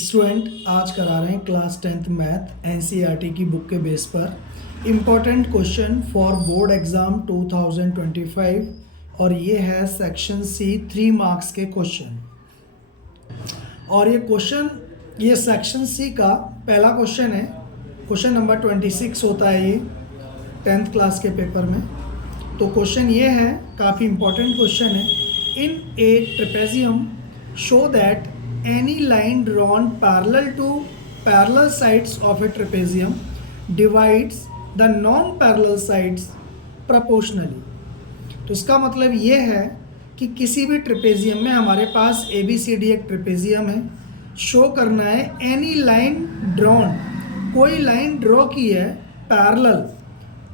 Student आज करा रहे हैं क्लास 10th मैथ एनसीईआरटी की बुक के बेस पर important question for board exam 2025 और ये है सेक्शन सी 3 मार्क्स के क्वेश्चन। और ये सेक्शन सी का पहला क्वेश्चन है। क्वेश्चन नंबर 26 होता है ये 10th क्लास के पेपर में। तो क्वेश्चन ये है, काफ़ी इम्पोर्टेंट क्वेश्चन है। In a trapezium show that any line drawn parallel to parallel sides of a trapezium divides the non-parallel sides proportionally। तो इसका मतलब ये है कि किसी भी ट्रेपेजियम में हमारे पास ABCD एक ट्रेपेजियम है, शो करना है एनी लाइन ड्रॉन, कोई लाइन ड्रॉ की है पैरेलल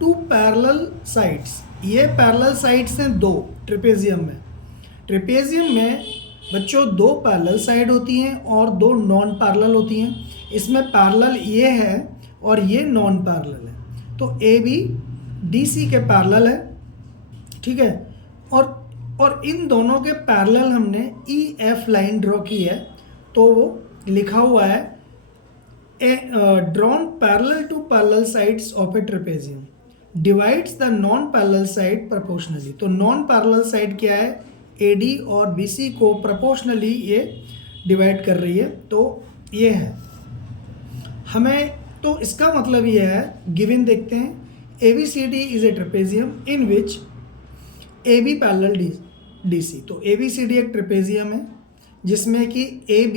टू पैरेलल साइड्स। ये पैरेलल साइड्स हैं दो ट्रेपेजियम में बच्चों दो पैरेलल साइड होती हैं और दो नॉन पैरेलल होती हैं। इसमें पैरेलल ये है और ये नॉन पैरेलल है। तो ए बी डी सी के पैरेलल है, ठीक है। और इन दोनों के पैरेलल हमने ई एफ लाइन ड्रॉ की है। तो वो लिखा हुआ है drawn parallel to parallel sides of a trapezium divides the non parallel side proportionally. तो नॉन पैरेलल साइड क्या है, AD और BC को प्रोपोर्शनली ये डिवाइड कर रही है। तो ये है हमें, तो इसका मतलब ये है, गिवन देखते हैं। ABCD is a trapezium in which AB parallel DC। तो ABCD एक ट्रेपेजियम है जिसमें कि AB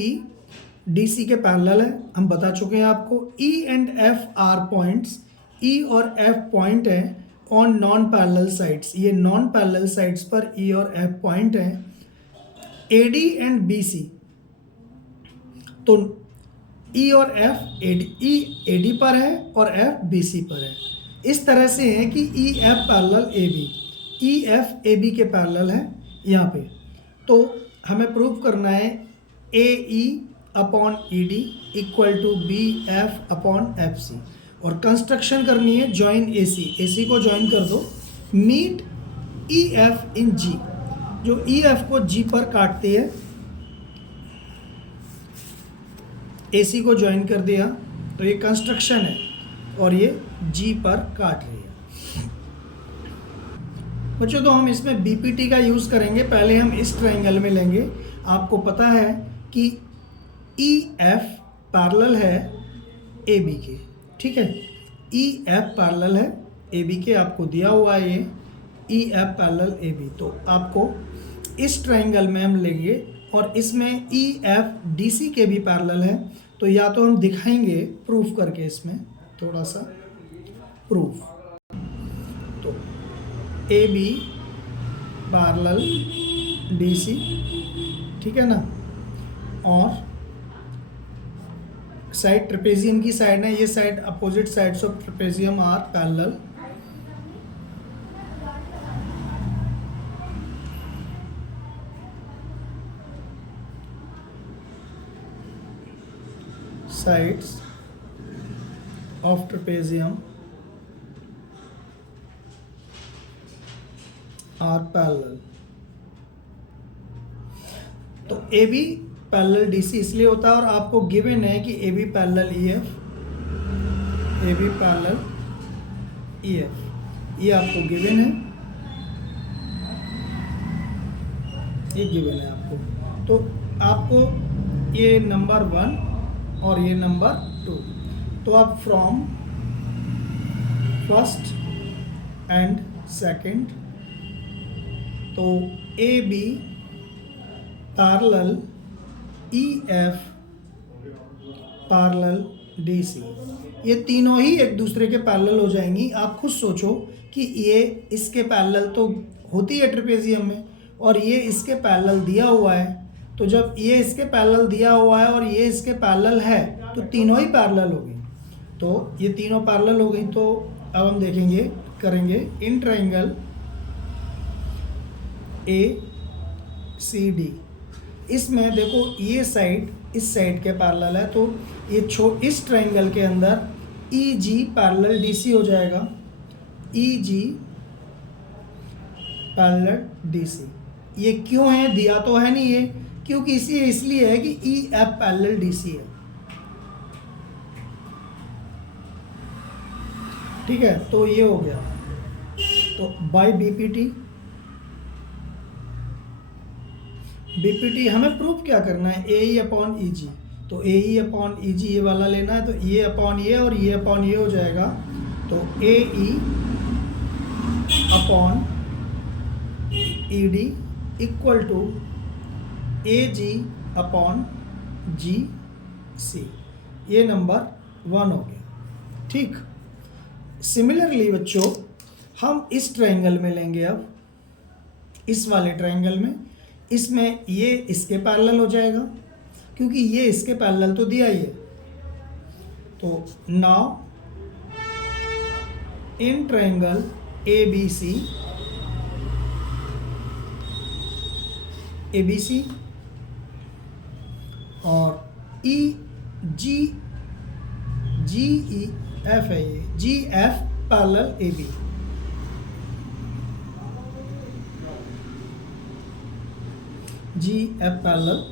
DC के पैरेलल है। हम बता चुके हैं आपको E and F are points, E और F पॉइंट है ऑन नॉन पैरेलल साइड्स। ये नॉन पैरेलल साइड्स पर E और F पॉइंट हैं। AD एंड BC, तो E और F E AD पर है और F BC पर है। इस तरह से है कि EF parallel AB, EF AB के पैरेलल है यहाँ पे। तो हमें प्रूव करना है AE upon ED equal to BF upon FC और कंस्ट्रक्शन करनी है जॉइन AC को जॉइन कर दो। मीट EF इन G, जो EF को G पर काटती है, AC को जॉइन कर दिया तो ये कंस्ट्रक्शन है और ये G पर काट रही है। बच्चों तो हम इसमें BPT का यूज़ करेंगे। पहले हम इस ट्रायंगल में लेंगे। आपको पता है कि EF पैरेलल है AB के, ठीक है। EF पैरेलल है AB के, आपको दिया हुआ है ये EF पैरेलल AB। तो आपको इस ट्रायंगल में हम लेंगे और इसमें EF DC के भी पैरेलल है। तो या तो हम दिखाएंगे प्रूफ करके, इसमें थोड़ा सा प्रूफ। तो AB पैरेलल DC, ठीक है ना। और साइड ट्रेपेजियम की साइड है, ये side opposite sides of trapezium are parallel. Sides of trapezium are parallel. तो AB पैरेलल DC इसलिए होता है और आपको गिवन है कि AB parallel EF, AB parallel EF, ये आपको गिवन है, ये गिवन है आपको। तो आपको ये नंबर 1 और ये नंबर 2, तो आप फ्रॉम फर्स्ट एंड सेकंड, तो AB parallel EF parallel DC, ये तीनों ही एक दूसरे के पैरेलल हो जाएंगी। आप खुद सोचो कि ये इसके पैरेलल तो होती है ट्रेपेजियम में और ये इसके पैरेलल दिया हुआ है। तो जब ये इसके पैरेलल दिया हुआ है और ये इसके पैरेलल है तो तीनों ही पैरेलल हो गई। तो ये तीनों पैरेलल हो गई। तो अब हम देखेंगे, करेंगे इन ट्रायंगल ACD। इसमें देखो ये साइड इस साइड के पैरेलल है, तो ये इस ट्रायंगल के अंदर EG पैरेलल DC हो जाएगा। EG पैरेलल DC, ये क्यों है, दिया तो है नहीं ये, क्योंकि इसलिए है कि EF पैरेलल DC है। ठीक है, तो ये हो गया। तो बाय बीपीटी, बीपीटी हमें प्रूफ क्या करना है, ए ई अपॉन ई जी। तो ए ई अपॉन ई जी ये वाला लेना है, तो ये अपॉन ये और ये अपॉन ये हो जाएगा। तो A E upon E D equal to A G upon G C, ये नंबर 1 हो गया। ठीक, सिमिलरली बच्चों हम इस ट्रायंगल में लेंगे, अब इस वाले ट्रायंगल में, इसमें ये इसके पैरेलल हो जाएगा क्योंकि ये इसके पैरेलल तो दिया ही है। तो now in triangle A B C, A B C और E G, G E F है, ये G F parallel A B. G F parallel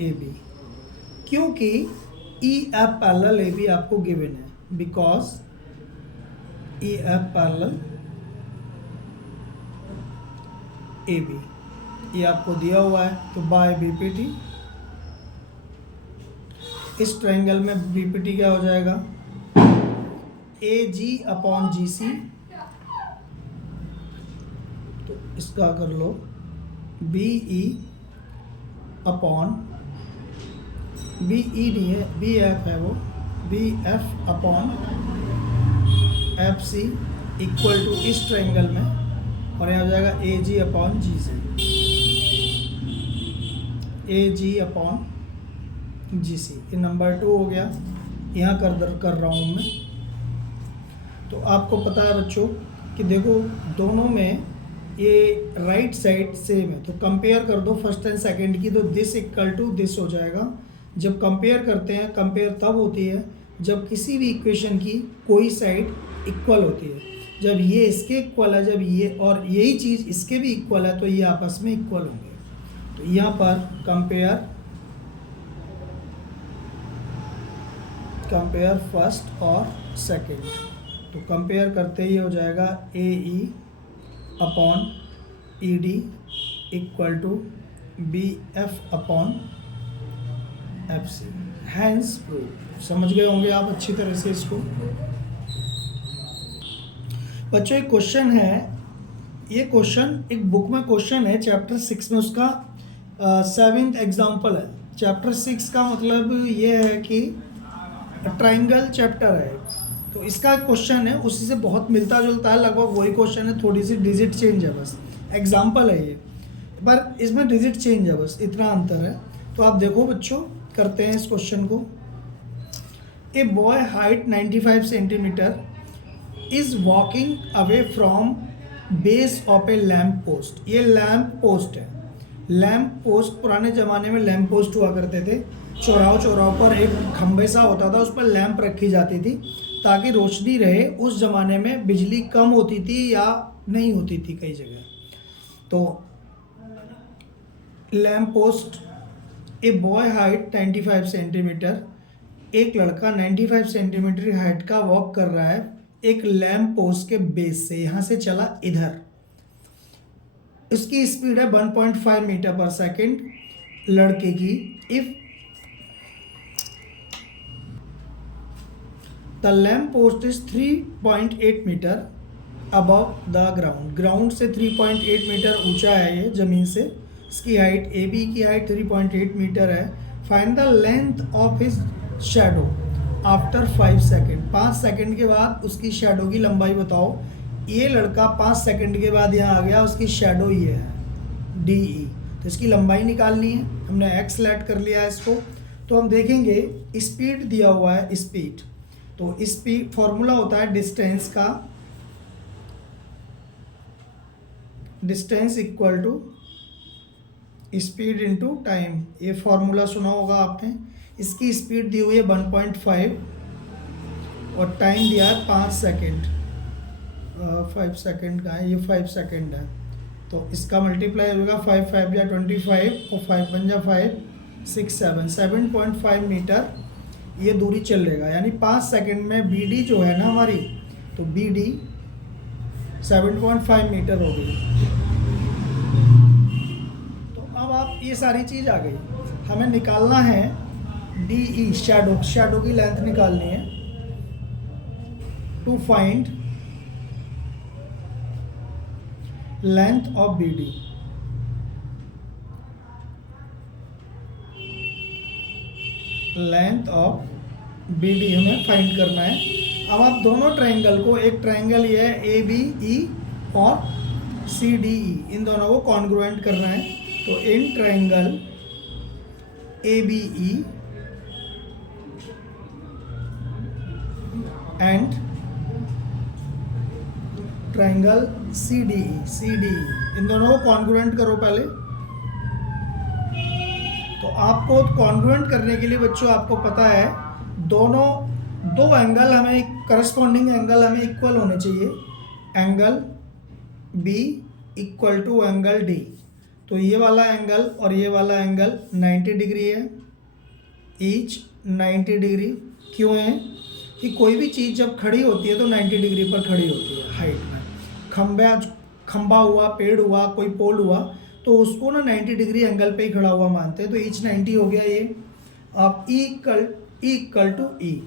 A B, क्योंकि E F parallel A B आपको गिवन है, because E F parallel A B ये आपको दिया हुआ है। तो बाय बीपीटी, इस ट्रायंगल में बीपीटी क्या हो जाएगा, ए जी अपॉन जी सी। तो इसका कर लो B E upon, B E नहीं है, बी एफ है वो, B F upon F C equal to इस ट्रायंगल में, और यहाँ हो जाएगा ए जी अपॉन जी सी, ए जी अपॉन जी सी। ये नंबर 2 हो गया, यहाँ कर रहा हूँ मैं। तो आपको पता है बच्चों कि देखो दोनों में ये राइट साइड सेम है, तो कंपेयर कर दो फर्स्ट एंड सेकंड की, तो दिस इक्वल टू दिस हो जाएगा। जब कंपेयर करते हैं, कंपेयर तब होती है जब किसी भी इक्वेशन की कोई साइड इक्वल होती है। जब ये इसके इक्वल है, जब ये और यही चीज़ इसके भी इक्वल है, तो ये आपस में इक्वल होंगे। तो यहाँ पर कंपेयर फर्स्ट और सेकंड, तो कंपेयर करते ही हो जाएगा A E upon E D equal to B F upon F C, hence proof. समझ गए होंगे आप अच्छी तरह से इसको। बच्चों एक क्वेश्चन है, ये क्वेश्चन एक बुक में क्वेश्चन है चैप्टर 6 में, उसका 7th एग्जाम्पल है। चैप्टर 6 का मतलब ये है कि ट्राइंगल चैप्टर है, तो इसका क्वेश्चन है उसी से बहुत मिलता जुलता है, लगभग वही क्वेश्चन है, थोड़ी सी डिजिट चेंज है बस। एग्जाम्पल है ये, पर इसमें डिजिट चेंज है बस, इतना अंतर है। तो आप देखो बच्चों, करते हैं इस क्वेश्चन को। A boy height 95 centimetre is walking away from base of A lamp post. ये लैम्प पोस्ट है। लैम्प पोस्ट, पुराने ज़माने में लैम्प पोस्ट हुआ करते थे, चौराहों पर एक खंभे सा होता था, उस पर लैंप रखी जाती थी ताकि रोशनी रहे। उस ज़माने में बिजली कम होती थी या नहीं होती थी कई जगह। तो lamp post, a boy height 95 centimetre, एक लड़का 95 सेंटीमीटर हाइट का वॉक कर रहा है एक लैम्प पोस्ट के बेस से, यहाँ से चला इधर। इसकी स्पीड है 1.5 मीटर पर सेकेंड लड़के की। If the lamp post is 3.8 metre above the ground, ground से 3.8 मीटर ऊंचा है ये ज़मीन से। इसकी हाइट, ए बी की हाइट 3.8 मीटर है। Find the length of his shadow after 5 second, 5 second के बाद उसकी शैडो की लंबाई बताओ। ये लड़का 5 सेकेंड के बाद यहाँ आ गया, उसकी शैडो ये है डी ई, तो इसकी लंबाई निकालनी है। हमने एक्स लेट कर लिया है इसको। तो हम देखेंगे स्पीड दिया हुआ है, स्पीड, तो स्पीड फॉर्मूला होता है डिस्टेंस का, distance equal to speed into time. ये फॉर्मूला सुना होगा आपने। इसकी स्पीड दी हुई है 1.5 और टाइम दिया है 5 सेकेंड। 5 सेकेंड का है ये, 5 सेकेंड है, तो इसका मल्टीप्लाई होगा 5 5 या 25 और 5 बन जा 5 6 7 7.5 मीटर ये दूरी चलेगा। यानी 5 सेकेंड में बी डी जो है ना हमारी, तो बी डी 7.5 मीटर हो गई। तो अब आप ये सारी चीज़ आ गई, हमें निकालना है डी ई शैडो की लेंथ निकालनी है। To find length of B D, length of B D हमें फाइंड करना है। अब आप दोनों ट्रायंगल को, एक ट्रायंगल ये है ए बी ई और सी डी ई, इन दोनों को कॉन्ग्रुएंट करना है। तो in triangle A B E and triangle C D E, इन दोनों को कॉन्ग्रुएंट करो पहले। तो आपको कॉन्ग्रुएंट करने के लिए बच्चों आपको पता है दोनों दो एंगल हमें, करस्पॉन्डिंग एंगल हमें इक्वल होने चाहिए। Angle B equal to angle D. तो ये वाला एंगल और ये वाला एंगल 90 डिग्री है, ईच 90 डिग्री। क्यों है कि कोई भी चीज़ जब खड़ी होती है तो 90 डिग्री पर खड़ी होती है हाइट में। खंबा हुआ, पेड़ हुआ, कोई पोल हुआ, तो उसको ना 90 डिग्री एंगल पे ही खड़ा हुआ मानते हैं। तो ईच 90 हो गया ये। अब E equal to E,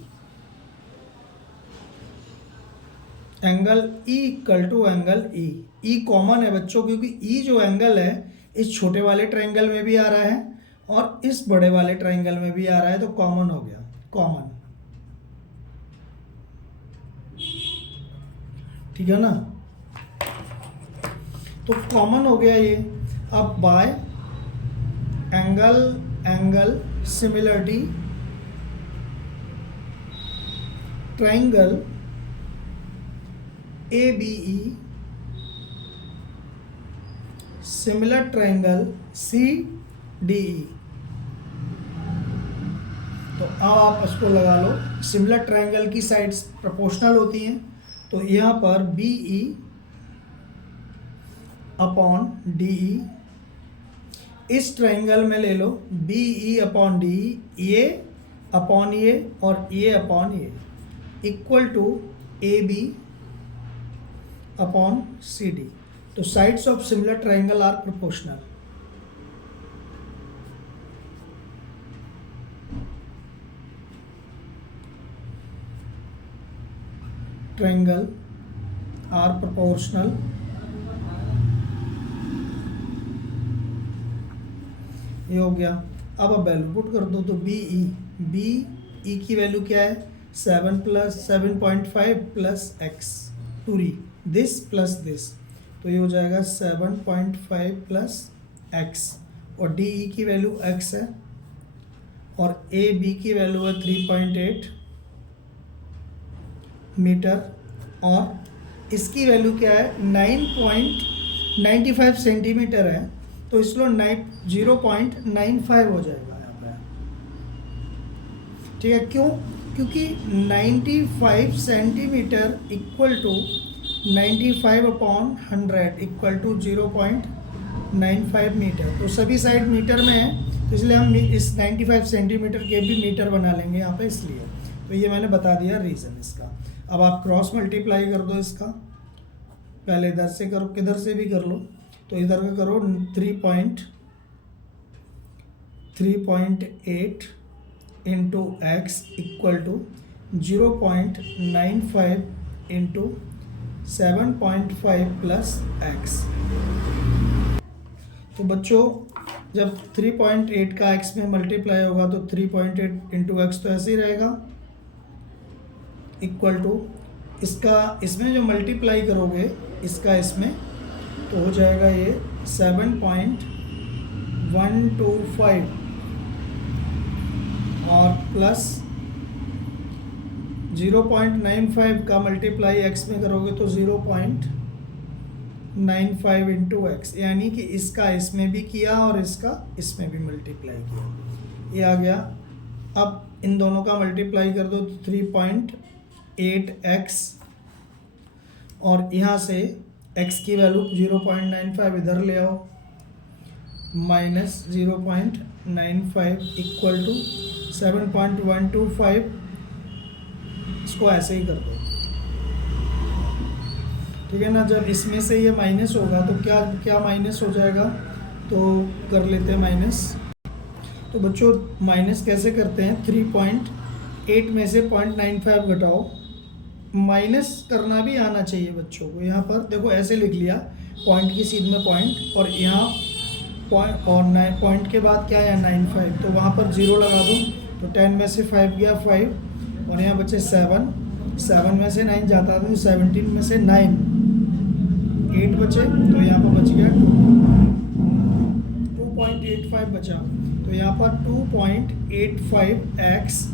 angle E equal to angle E. E common है बच्चों, क्योंकि ई जो एंगल है इस छोटे वाले ट्रायंगल में भी आ रहा है और इस बड़े वाले ट्रायंगल में भी आ रहा है, तो कॉमन हो गया, कॉमन। ठीक है ना, तो कॉमन हो गया ये। अब by angle similarity triangle A B E similar triangle C D E. तो अब आप इसको लगा लो, सिमिलर ट्रायंगल की साइड्स प्रोपोर्शनल होती हैं। तो यहाँ पर B E upon D E, इस ट्रायंगल में ले लो B E upon D E, ये अपॉन ये और ये अपॉन ये, equal to A B upon C D. तो sides of similar triangle are proportional. Triangle are proportional. ये हो गया। अब वैल्यू पुट कर दो, तो बी ई की वैल्यू क्या है, 7 प्लस 7.5 प्लस एक्स, टूरी दिस प्लस दिस, तो ये हो जाएगा 7.5 प्लस एक्स। और डी ई की वैल्यू एक्स है और ए बी की वैल्यू है 3.8 मीटर और इसकी वैल्यू क्या है 9.95 सेंटीमीटर है। तो इसलिए 0.95 हो जाएगा यहाँ पे। ठीक है, क्यों? क्योंकि 95 centimetre equal to 95 upon 100 equal to 0.95 metre. तो सभी साइड मीटर में है, तो इसलिए हम इस 95 सेंटीमीटर के भी मीटर बना लेंगे यहाँ पे, इसलिए। तो ये मैंने बता दिया रीज़न इसका। अब आप क्रॉस मल्टीप्लाई कर दो इसका, पहले इधर से करो, किधर से भी कर लो, तो इधर का करो 3.8 into x equal to 0.95 into 7.5 plus x. तो बच्चों जब 3.8 का x में मल्टीप्लाई होगा तो 3.8 इंटू एक्स तो ऐसे ही रहेगा, इक्वल टू इसका इसमें जो मल्टीप्लाई करोगे इसका इसमें, तो हो जाएगा ये 7.125 और प्लस 0.95 का मल्टीप्लाई x में करोगे तो 0.95 इंटू एक्स, यानी कि इसका इसमें भी किया और इसका इसमें भी मल्टीप्लाई किया, ये आ गया। अब इन दोनों का मल्टीप्लाई कर दो तो 3.8x और यहाँ से x की वैल्यू 0.95 इधर ले आओ, माइनस 0.95 इक्वल टू 7.125, इसको ऐसे ही कर दो। ठीक है ना। जब इसमें से ये माइनस होगा तो क्या क्या माइनस हो जाएगा, तो कर लेते हैं माइनस। तो बच्चों माइनस कैसे करते हैं, 3.8 में से 0.95 घटाओ। माइनस करना भी आना चाहिए बच्चों को। यहाँ पर देखो ऐसे लिख लिया, पॉइंट की सीध में पॉइंट, और यहाँ पॉइंट और 9 पॉइंट के बाद क्या है 95, तो वहाँ पर 0 लगा दूँ। तो 10 में से 5 गया 5, और यहाँ बचे 7, 7 में से 9 जाता था, 17 में से 9, 8 बचे, तो यहाँ पर बच गया 2.85 बचा। तो यहाँ पर 2.85x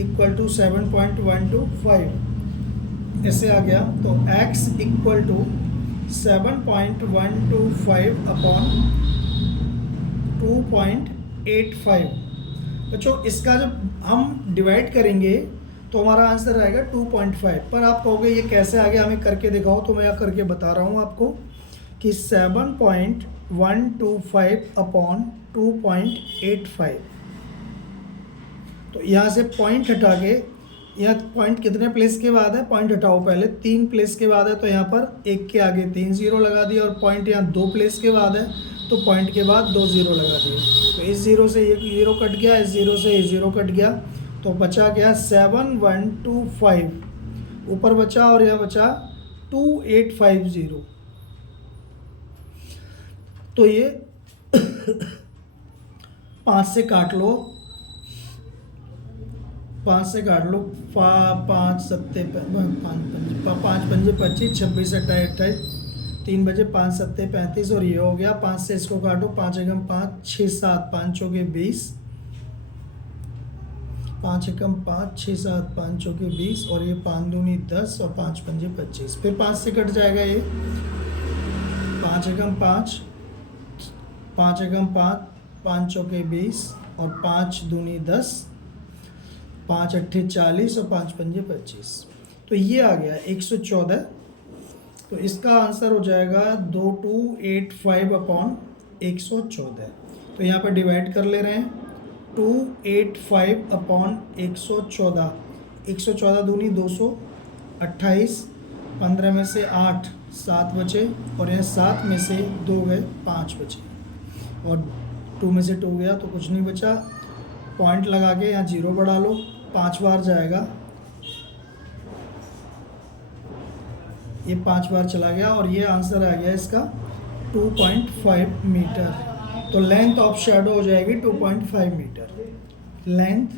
इक्वल टू 7.125 ऐसे आ गया। तो x इक्वल टू 7.125 अपॉन 2.85। बच्चों इसका जब हम डिवाइड करेंगे तो हमारा आंसर आएगा 2.5। पर आप कहोगे ये कैसे आ गया, हमें करके दिखाओ। तो मैं करके बता रहा हूँ आपको कि 7.125 अपॉन 2.85। तो यहाँ से पॉइंट हटा के, यहाँ पॉइंट कितने प्लेस के बाद है, पॉइंट हटाओ पहले, 3 प्लेस के बाद है, तो यहाँ पर 1 के आगे 3 0 लगा दिया, और पॉइंट यहाँ 2 प्लेस के बाद है तो पॉइंट के बाद 2 0 लगा दिए। तो इस 0 से ये 0 कट गया, इस 0 से ये 0 कट गया, तो बचा गया 7125 ऊपर बचा, और यहाँ बचा 2850। तो ये 5 से काट लो, 5 से काट लो, 5 सत्ते 5 पंजे 25, 26 28 28, 3 बजे 5 सत्ते 35, और ये हो गया। 5 से इसको काटो, 5 एकम 5, 6 7 5 चौके 20, 5 एकम 5, 6 7 5 चौके 20, और ये 5 दूनी 10, और 5 पंजे 25। फिर 5 से कट जाएगा ये, 5 एकम 5, 5 एकम 5, 5 चौके 20, और 5 दूनी 10, 5 अट्ठे 40, और 5 पंजे 25। तो ये आ गया 114। तो इसका आंसर हो जाएगा 2285 अपॉन 114। तो यहाँ पर डिवाइड कर ले रहे हैं, 285 अपॉन 114, 114 दूनी 228, 15 में से 8 7 बचे, और यहाँ 7 में से 2 गए 5 बचे, और 2 में से 2 गया तो कुछ नहीं बचा। पॉइंट लगा के यहाँ 0 बढ़ा लो, 5 बार जाएगा, ये 5 बार चला गया, और ये आंसर आ गया इसका 2.5 मीटर। तो लेंथ ऑफ शैडो हो जाएगी 2.5 मीटर लेंथ।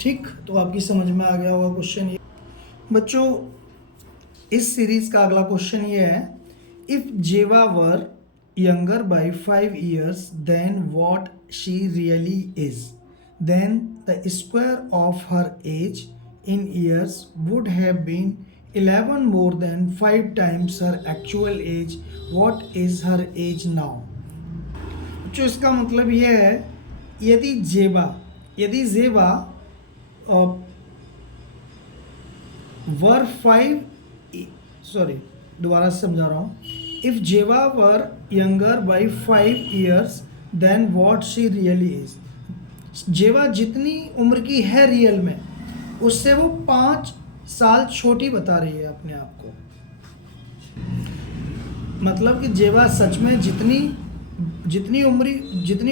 ठीक, तो आपकी समझ में आ गया होगा क्वेश्चन ये। बच्चों इस सीरीज का अगला क्वेश्चन ये है, if Zeba were younger by 5 years then what she really is, then the square of her age in years would have been 11 more than 5 times her actual age. What is her age now? जो इसका मतलब ये है, यदि जेबा वर 5, sorry दोबारा से समझा रहा हूँ, if Zeba were younger by 5 years then what she really is. जेवा जितनी उम्र की है रियल में, उससे वो 5 साल छोटी बता रही है अपने आप को। मतलब कि जेवा सच में जितनी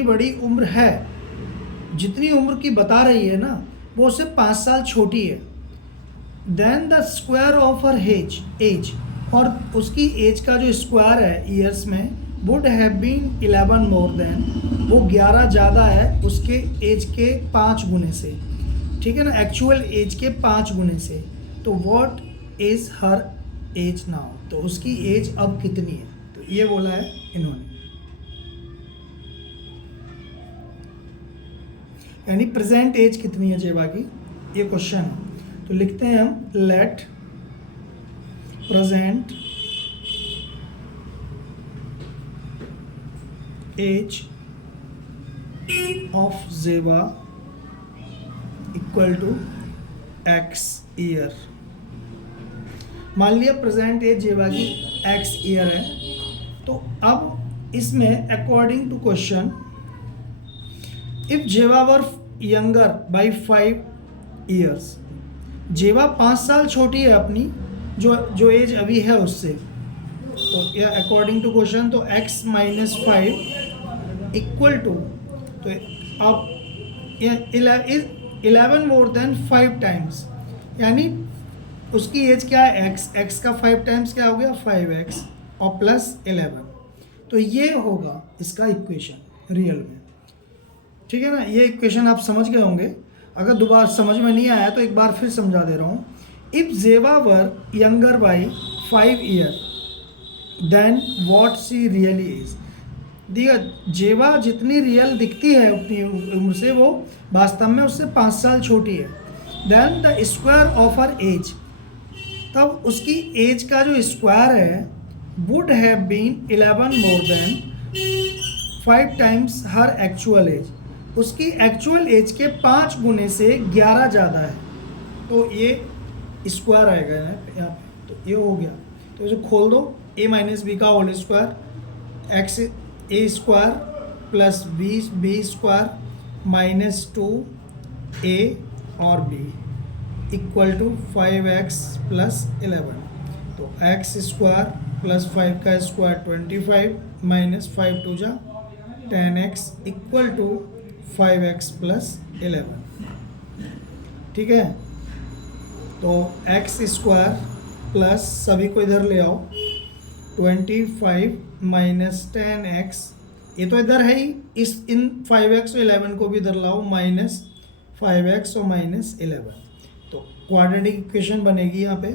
बड़ी उम्र है, जितनी उम्र की बता रही है ना, वो उससे 5 साल छोटी है। Then the square of her age, और उसकी एज का जो स्क्वायर है ईयर्स में, would have been 11 more than, वो 11 ज़्यादा है उसके एज के 5 गुने से। ठीक है ना, एक्चुअल एज के 5 गुने से। तो what is her age now, तो उसकी एज अब कितनी है, तो ये बोला है इन्होंने, यानी प्रेजेंट एज कितनी है जेबा की, ये क्वेश्चन है। तो लिखते हैं हम, लेट प्रेजेंट एज ऑफ जेबा इक्वल टू एक्स ईयर। मान लिया प्रेजेंट एज जेबा की एक्स ईयर है। तो अब इसमें according to question, if Zeba were younger by 5 years, जेवा 5 साल छोटी है अपनी जो एज अभी है उससे, तो अकॉर्डिंग टू क्वेश्चन तो x माइनस 5 इक्वल टू, तो अब 11 मोर देन 5 टाइम्स, यानी उसकी एज क्या है x का 5 टाइम्स क्या हो गया 5x और प्लस 11, तो ये होगा इसका इक्वेशन रियल में। ठीक है ना, ये इक्वेशन आप समझ गए होंगे। अगर दोबारा समझ में नहीं आया तो एक बार फिर समझा दे रहा हूँ। If Zeba were younger by 5 year then what she really is, दिया जेवा जितनी रियल दिखती है अपनी उम्र से वो वास्तव में उससे 5 साल छोटी है। Then the square of her age, तब उसकी एज का जो स्क्वायर है would have been 11 more than 5 times her actual age, उसकी एक्चुअल एज के 5 गुने से 11 ज़्यादा है, तो ये स्क्वायर आएगा यहाँ पे, तो ये हो गया। तो इसे खोल दो, a माइनस बी का whole square x A square plus B square minus 2a और b equal to 5x plus 11, तो x स्क्वायर प्लस 5 का स्क्वायर 25 माइनस 5 टू जा 10x equal to 5x plus 11। ठीक है, तो x स्क्वायर प्लस सभी को इधर ले आओ 25 माइनस 10x, ये तो इधर है ही, इन 5x और 11 को भी इधर लाओ माइनस 5x और माइनस 11, तो क्वाड्रेटिक इक्वेशन बनेगी यहाँ पे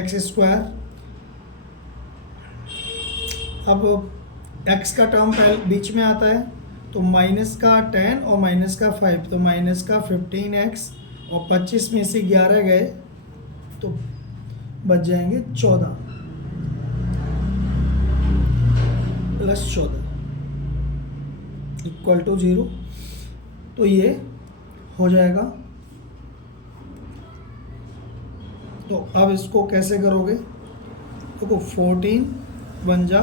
x स्क्वायर, अब x का टर्म बीच में आता है तो माइनस का 10 और माइनस का 5, तो माइनस का 15x और 25 में से 11 गए तो बच जाएंगे 14 प्लस 14 इक्वल टू 0, तो ये हो जाएगा। तो अब इसको कैसे करोगे, देखो 14 बन जा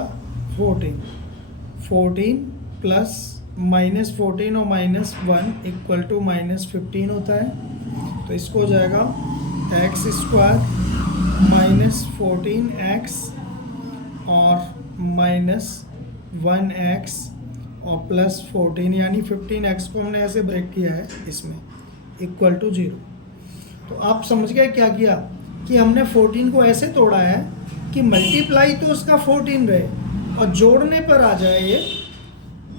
14 प्लस माइनस 14 और माइनस 1 इक्वल टू माइनस 15 होता है, तो इसको हो जाएगा एक्स स्क्वायर माइनस 14x और माइनस 1x और प्लस 14, यानी 15x को हमने ऐसे ब्रेक किया है इसमें इक्वल टू 0। तो आप समझ गए क्या किया कि हमने 14 को ऐसे तोड़ा है कि मल्टीप्लाई तो उसका 14 रहे और जोड़ने पर आ जाए ये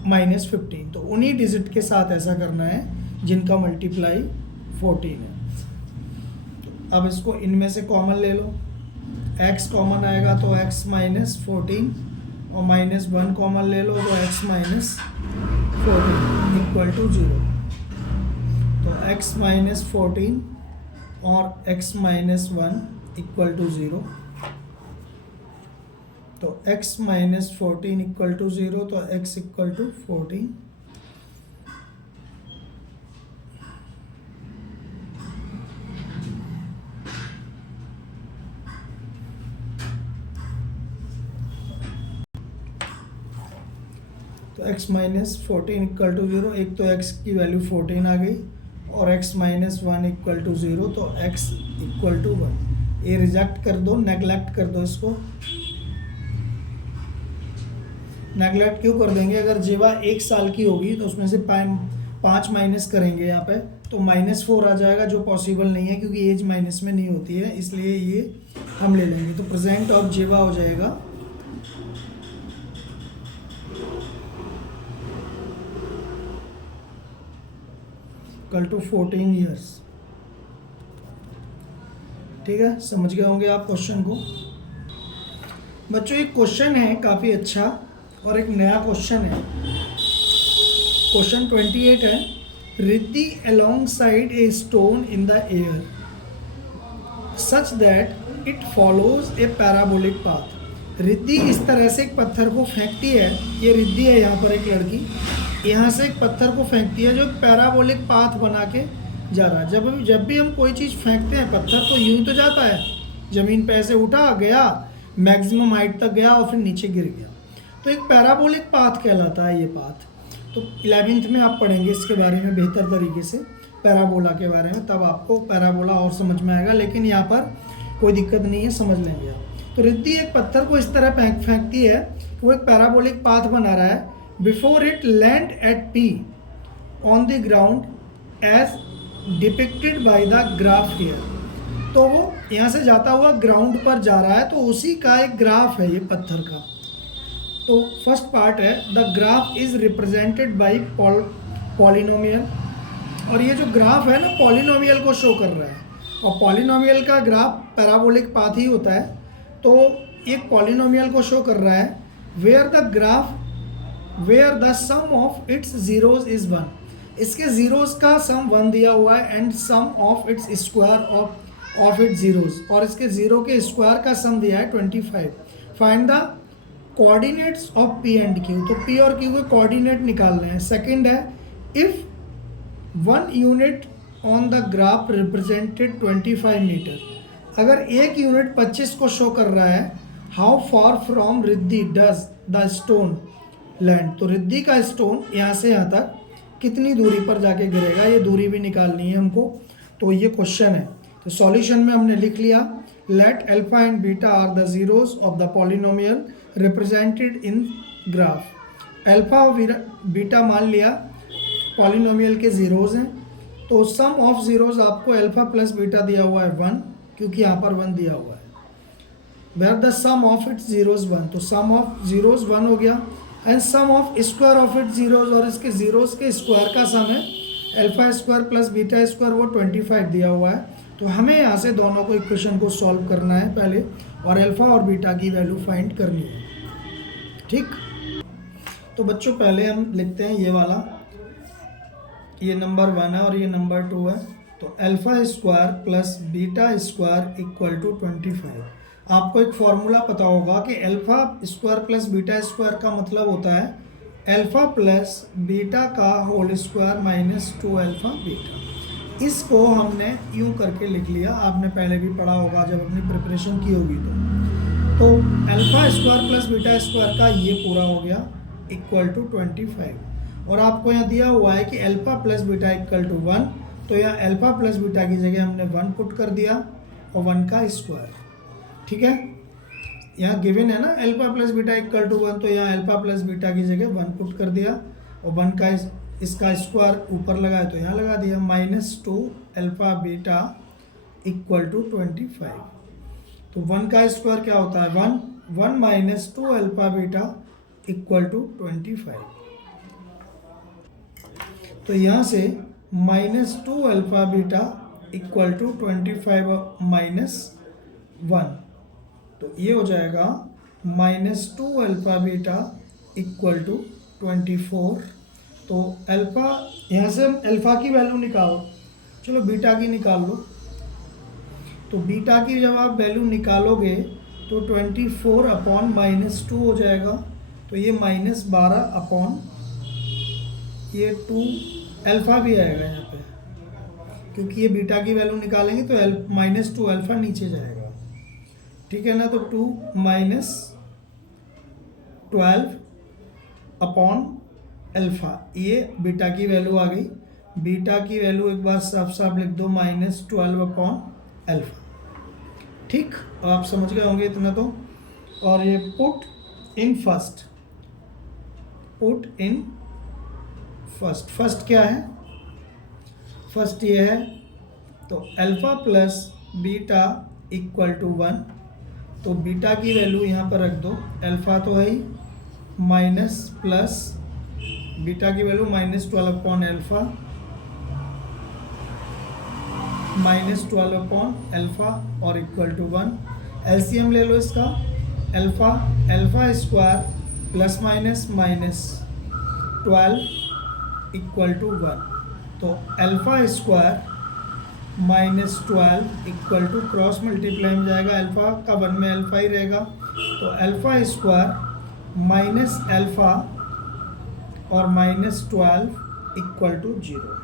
माइनस 15, तो उन्हीं डिजिट के साथ ऐसा करना है जिनका मल्टीप्लाई 14 है। तो अब इसको इनमें से कॉमन ले लो, x कॉमन आएगा तो x माइनस 14 और माइनस 1 कॉमन ले लो तो x माइनस 14 इक्वल टू 0, तो x माइनस 14 और x माइनस 1 इक्वल टू 0, तो x माइनस 14 इक्वल टू 0, तो x इक्वल टू 14। तो x माइनस 14 इक्वल टू 0, एक तो x की वैल्यू 14 आ गई और x माइनस 1 इक्वल टू 0, तो x इक्वल टू 1। ये रिजेक्ट कर दो, नेगलेक्ट कर दो इसको। नेगलेक्ट क्यों कर देंगे, अगर जेवा 1 साल की होगी तो उसमें से 5 माइनस करेंगे यहाँ पे तो -4 आ जाएगा, जो पॉसिबल नहीं है क्योंकि एज माइनस में नहीं होती है, इसलिए ये हम ले लेंगे। तो प्रेजेंट ऑफ जेवा हो जाएगा इक्वल टू 14 ईयर्स। ठीक है, समझ गए होंगे आप क्वेश्चन को। बच्चों एक क्वेश्चन है काफ़ी अच्छा और एक नया क्वेश्चन है। क्वेश्चन 28 है, Riddhi along side a stone in the air such that it follows A parabolic path. Riddhi इस तरह से एक पत्थर को फेंकती है, ये रिद्धि है यहाँ पर एक लड़की, यहाँ से एक पत्थर को फेंकती है जो पैराबोलिक पाथ बना के जा रहा है। जब भी हम कोई चीज़ फेंकते हैं पत्थर तो यूं तो जाता है, ज़मीन पे ऐसे उठा गया, मैक्सिमम हाइट तक गया और फिर नीचे गिर गया, तो एक पैराबोलिक पाथ कहलाता है ये पाथ। तो 11th में आप पढ़ेंगे इसके बारे में बेहतर तरीके से, पैराबोला के बारे में, तब आपको पैराबोला और समझ में आएगा, लेकिन यहाँ पर कोई दिक्कत नहीं है, समझ लेंगे आप। तो रिद्धि एक पत्थर को इस तरह फेंकती है, वो एक पैराबोलिक पाथ बना रहा है, before it land at P on the ground as depicted by the graph here. तो वो यहाँ से जाता हुआ ग्राउंड पर जा रहा है, तो उसी का एक ग्राफ है ये पत्थर का। तो फर्स्ट पार्ट है, the graph is represented by polynomial, और ये जो ग्राफ है ना पॉलिनोमियल को शो कर रहा है, और पॉलिनोमियल का ग्राफ पैराबोलिक पाथ ही होता है, तो एक पॉलिनोमियल को शो कर रहा है, where the sum of its zeros is 1, इसके जीरोज का सम 1 दिया हुआ है, and sum of its square of its zeros, और इसके जीरो के स्क्वायर का सम दिया है 25। Find the coordinates of P and Q, तो पी और क्यू के कोऑर्डिनेट निकालने हैं। सेकंड है, if 1 unit on the graph represented 25 metre, अगर एक यूनिट 25 को शो कर रहा है, how far from Riddhi does the stone land, तो रिद्धि का स्टोन यहाँ से यहाँ तक कितनी दूरी पर जाके गिरेगा, ये दूरी भी निकालनी है हमको। तो ये क्वेश्चन है, तो सॉल्यूशन में हमने लिख लिया, let alpha and beta are the zeros of the polynomial represented in graph. Alpha और बीटा मान लिया पॉलिनोमियल के ज़ीरोज़ हैं, तो सम ऑफ ज़ीरोज़ आपको अल्फा प्लस बीटा दिया हुआ है 1, क्योंकि यहाँ पर 1 दिया हुआ है। Where the sum of its zeros 1, तो सम ऑफ ज़ीरोज़ 1 हो गया, and sum of square of its zeros, और इसके ज़ीरोज़ के स्क्वायर का सम है alpha square plus beta square, वो 25 दिया हुआ है। तो हमें यहाँ से दोनों को इक्वेशन को सॉल्व करना है पहले, और अल्फा और बीटा की वैल्यू फाइंड करनी है, ठीक। तो बच्चों पहले हम लिखते हैं ये वाला, ये नंबर 1 है और ये नंबर 2 है, तो alpha square plus beta square equal to 25। आपको एक फॉर्मूला पता होगा कि alpha square plus beta square का मतलब होता है अल्फा प्लस बीटा का whole square minus 2 alpha beta. इसको हमने यूँ करके लिख लिया, आपने पहले भी पढ़ा होगा जब अपनी प्रिपरेशन की होगी तो alpha square plus beta square का ये पूरा हो गया इक्वल टू 25, और आपको यहाँ दिया हुआ है कि alpha plus beta equal to 1, तो यहाँ अल्फा प्लस बीटा की जगह हमने 1 पुट कर दिया और 1 का स्क्वायर, ठीक है। यहाँ गिवन है ना alpha plus beta equal to 1, तो यहाँ अल्फा प्लस बीटा की जगह 1 पुट कर दिया, और 1 का इसका स्क्वायर ऊपर लगाया तो यहाँ लगा दिया, -2 अल्फा बीटा इक्वल टू 25। तो 1 का स्क्वायर क्या होता है 1 minus 2 alpha beta equal to 25। तो यहाँ से -2 alpha beta equal to 25 minus 1, तो ये हो जाएगा -2 अल्फा बीटा इक्वल टू 24। तो अल्फा, यहाँ से हम अल्फा की वैल्यू निकालो, चलो बीटा की निकाल लो। तो बीटा की जब आप वैल्यू निकालोगे तो 24 अपॉन -2 हो जाएगा, तो ये -12 अपॉन ये 2 अल्फा भी आएगा यहाँ पे, क्योंकि ये बीटा की वैल्यू निकालेंगे तो -2 अल्फा नीचे जाएगा, ठीक है ना। तो 2 माइनस 12 अपॉन अल्फा, ये बीटा की वैल्यू आ गई। बीटा की वैल्यू एक बार साफ साफ लिख दो, -12 अपॉन अल्फा, ठीक। अब आप समझ गए होंगे इतना तो। और ये पुट इन फर्स्ट क्या है, फर्स्ट ये है, तो alpha plus beta equal to 1, तो बीटा की वैल्यू यहाँ पर रख दो, अल्फा तो है ही, माइनस प्लस बीटा की value -12 upon alpha, -12 upon alpha और इक्वल टू 1। एलसीएम ले लो इसका, alpha square plus minus -12 equal to 1, तो alpha square -12 equal to cross multiply में जाएगा, अल्फा का 1 में अल्फा ही रहेगा, तो अल्फा स्क्वायर माइनस अल्फा और -12 इक्वल टू 0।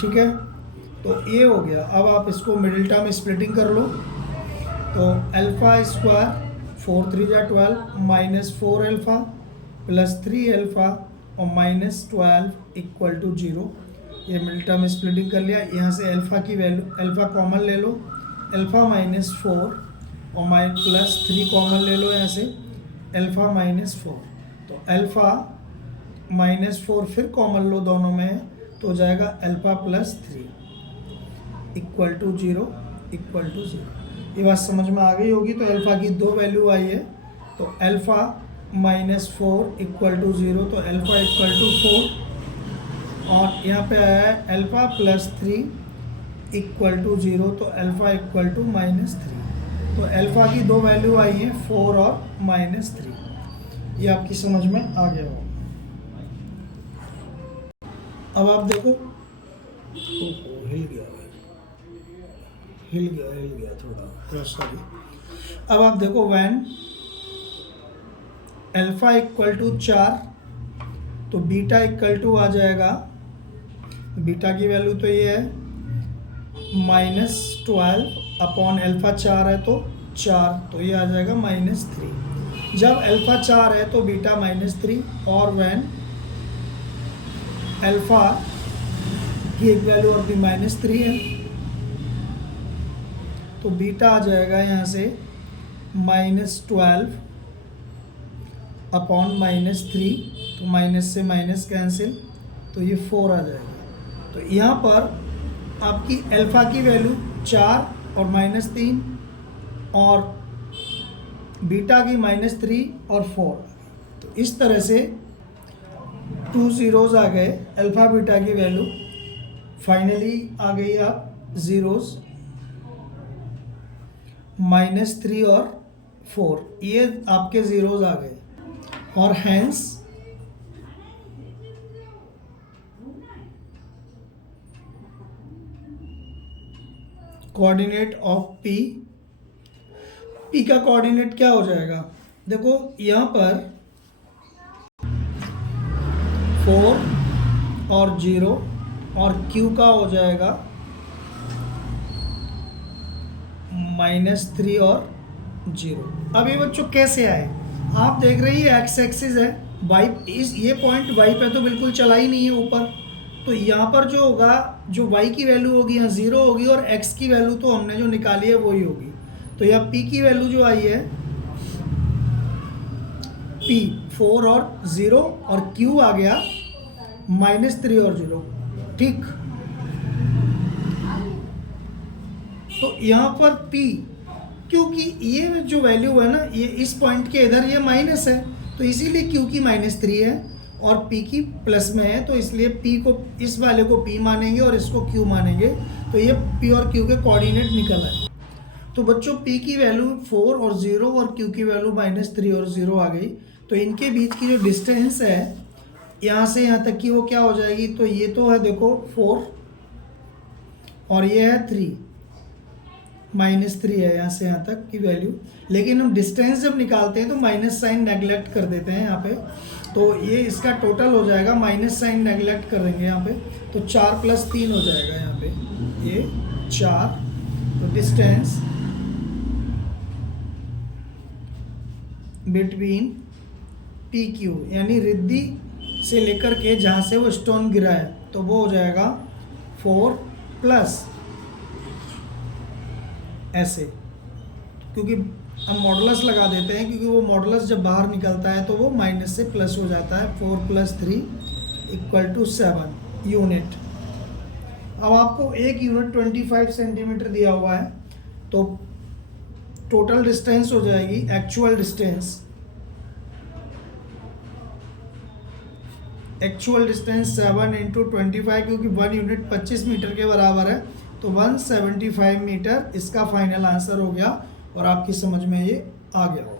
ठीक है, तो ये हो गया। अब आप इसको मिडिल टर्म स्प्लिटिंग कर लो, तो अल्फा स्क्वायर 4 3 जा 12 माइनस 4 अल्फ़ा प्लस 3 अल्फ़ा और माइनस 12 इक्वल टू 0। ये मिड टर्म स्प्लिटिंग कर लिया। यहाँ से अल्फ़ा की वैल्यू, अल्फ़ा कॉमन ले लो, अल्फ़ा माइनस 4 और प्लस 3 कॉमन ले लो यहाँ से, अल्फ़ा माइनस 4। तो अल्फ़ा माइनस 4 फिर कॉमन लो दोनों में, तो हो जाएगा alpha plus 3 equal to 0 equal to 0। ये बात समझ में आ गई होगी। तो अल्फ़ा की दो वैल्यू आई है, तो अल्फ़ा माइनस 4 इक्वल टू 0, तो अल्फ़ा इक्वल टू 4, और यहाँ पे आया है अल्फ़ा प्लस 3 इक्वल टू 0, तो अल्फ़ा इक्वल टू माइनस 3। तो अल्फ़ा की दो वैल्यू आई हैं, 4 और माइनस 3। ये आपकी समझ में आ गया हो। अब आप देखो, हिल गया थोड़ा सॉरी। अब आप देखो वैन अल्फ़ा इक्वल टू 4, तो बीटा इक्वल टू आ जाएगा, बीटा की वैल्यू तो ये है -12 अपॉन अल्फ़ा 4 है तो 4, तो ये आ जाएगा -3। जब अल्फ़ा 4 है तो बीटा -3, और वैन अल्फ़ा की एक वैल्यू और भी -3 है, तो बीटा आ जाएगा यहाँ से -12 अपॉन -3, तो माइनस से माइनस कैंसिल, तो ये 4 आ जाएगा। तो यहाँ पर आपकी अल्फ़ा की वैल्यू 4 और -3, और बीटा की -3 और 4। तो इस तरह से 2 ज़ीरोज़ आ गए अल्फ़ा बीटा की वैल्यू। फाइनली आ गई आप ज़ीरोज़ -3 और 4, ये आपके ज़ीरोज़ आ गए, और हैंस कोऑर्डिनेट ऑफ पी का कोऑर्डिनेट क्या हो जाएगा? देखो यहाँ पर 4 और 0, और Q का हो जाएगा -3 और 0। अब ये बच्चों कैसे आए? आप देख रही है एक्स एक्सिस है, वाई इस ये पॉइंट वाई पे तो बिल्कुल चला ही नहीं है ऊपर, तो यहाँ पर जो होगा, जो वाई की वैल्यू होगी यहाँ 0 होगी, और एक्स की वैल्यू तो हमने जो निकाली है वही होगी। तो यहाँ पी की वैल्यू जो आई है पी 4 और 0, और क्यू आ गया -3 और 0, ठीक। तो यहाँ पर P, क्योंकि ये जो वैल्यू है ना, ये इस पॉइंट के इधर ये माइनस है, तो इसीलिए Q की -3 है और P की प्लस में है, तो इसलिए P को, इस वाले को P मानेंगे और इसको Q मानेंगे। तो ये P और Q के कोऑर्डिनेट निकल आए। तो बच्चों P की वैल्यू 4 और 0 और Q की वैल्यू -3 और 0 आ गई। तो इनके बीच की जो डिस्टेंस है यहाँ से यहाँ तक की, वो क्या हो जाएगी? तो ये तो है देखो 4 और ये है 3, -3 है यहाँ से यहाँ तक की वैल्यू। लेकिन हम डिस्टेंस जब निकालते हैं तो माइनस साइन नेगलेक्ट कर देते हैं यहाँ पे, तो ये इसका टोटल हो जाएगा, माइनस साइन नेगलेक्ट कर देंगे यहाँ पे, तो 4 + 3 हो जाएगा यहाँ पे, ये 4। तो डिस्टेंस बिटवीन PQ यानी रिद्धि से लेकर के जहाँ से वो स्टोन गिरा है, तो वो हो जाएगा 4 प्लस ऐसे, क्योंकि हम मॉडुलस लगा देते हैं, क्योंकि वो मॉडुलस जब बाहर निकलता है तो वो माइनस से प्लस हो जाता है। 4 + 3 = 7 यूनिट। अब आपको एक यूनिट 25 सेंटीमीटर दिया हुआ है, तो टोटल डिस्टेंस हो जाएगी, एक्चुअल डिस्टेंस 7 × 25, क्योंकि 1 यूनिट 25 मीटर के बराबर है, तो 175 मीटर इसका फाइनल आंसर हो गया, और आपकी समझ में ये आ गया होगा।